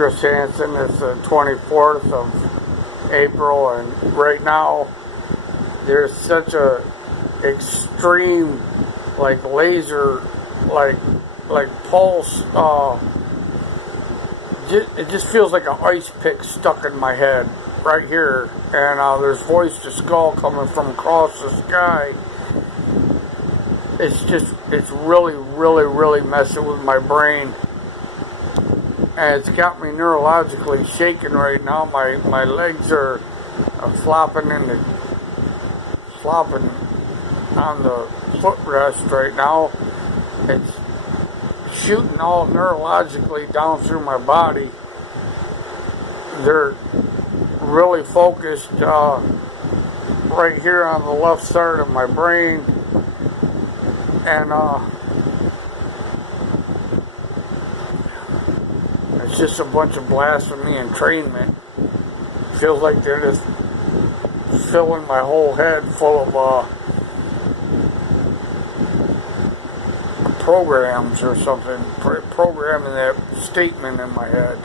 Chris Hansen. It's the 24th of April, and right now there's such a extreme, like laser, like pulse. It just feels like an ice pick stuck in my head right here, and there's voice to skull coming from across the sky. It's really messing with my brain. And it's got me neurologically shaking right now. My legs are flopping on the footrest right now. It's shooting all neurologically down through my body. They're really focused right here on the left side of my brain, and it's just a bunch of blasphemy and entrainment. Feels like they're just filling my whole head full of programs or something, programming that statement in my head.